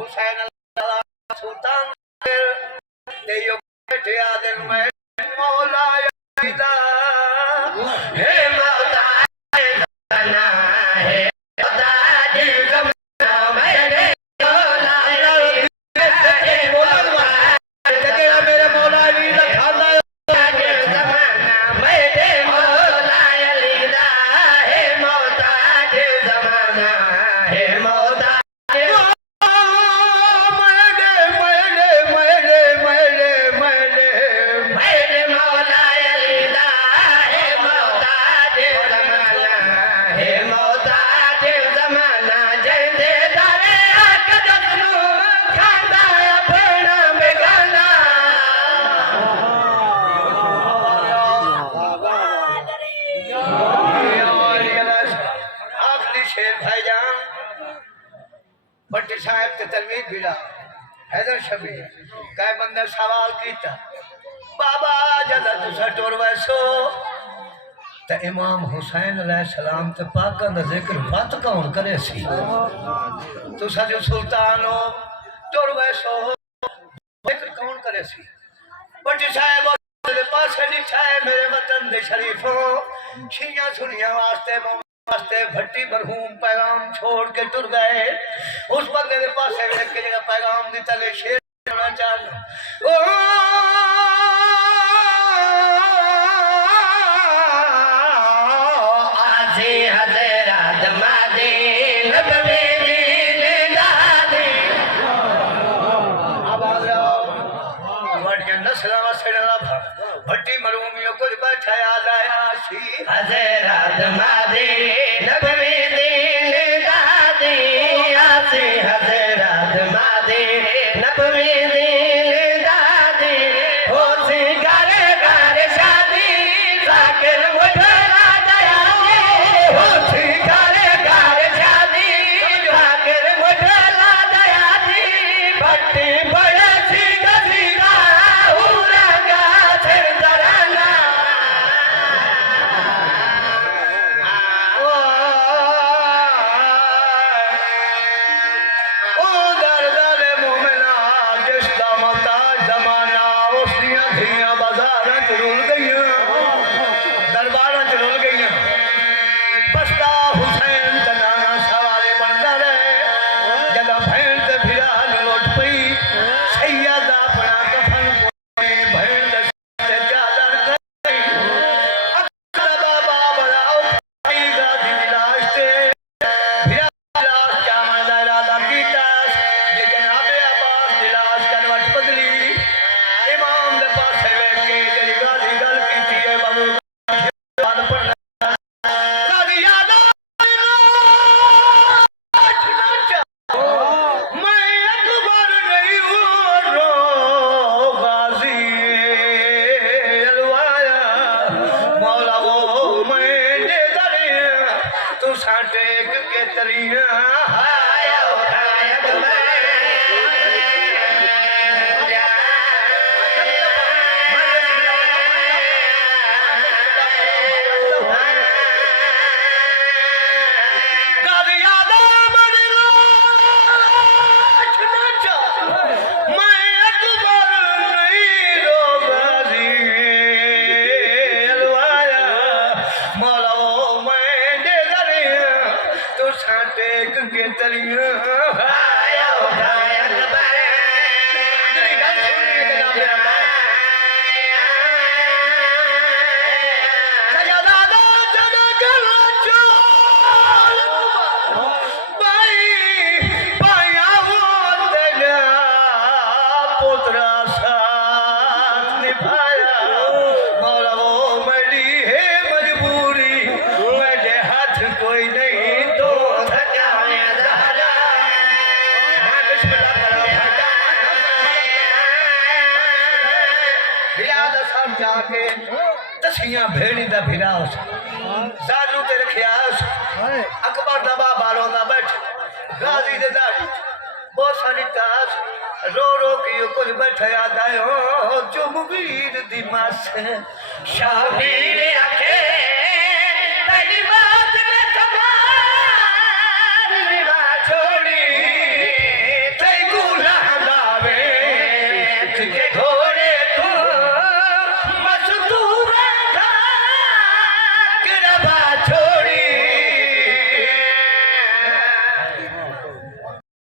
हुसैन सुल्तान ते यो बैठे आदम में मौला यदा हे मौला ना है खुदा दी ज़माना मेरे मौला हे मौला तेरा मेरे मौला अली दा खाना ज़माना मेरे मौला अली दा हे मौला दे ज़माना हे मौला भट्टी साहब के तलमीद भिड़ा हैदर शबीर काय बंदा सवाल किया बाबा जदा तुसा टोर वैसो ते इमाम हुसैन अलैहिस्सलाम ते पाका दा जिक्र बात कौन करे सी तुसा जो सुल्तान हो टोर वैसो जिक्र कौन करे सी भट्टी साहब मेरे पास लिखा है मेरे वतन दे शरीफों छियां सुनिया वास्ते भट्टी मरहूम पैगाम छोड़ के टुर गए उस बंदे के पास के जगह पैगाम दी तले शेर चल आजी हज़रत मादी नबी दी दादी आवाज वर्ड के नस्ल वसड़ा भट्टी मरहूमियों को बैठाया लाया सी हज़रत मादी नबी दी दादी आसी हज़रत मादी नबी दी दादी हो सी गारे गारे शादी जाकर मुठरा दया हो सी गारे गारे शादी जाकर मुठरा दया दी भट्टी बड़े सी गसीरा उरंगा सिर दराना दसियां भेड़ी दा फिरा सानू ते रखिया अकबर दा बाबा रोंदा बैठ गाजी दे दाढ़ी बहुत सारी ताश रो रो के कुछ बैठा दायो जो मुबीर दी मास शाबीर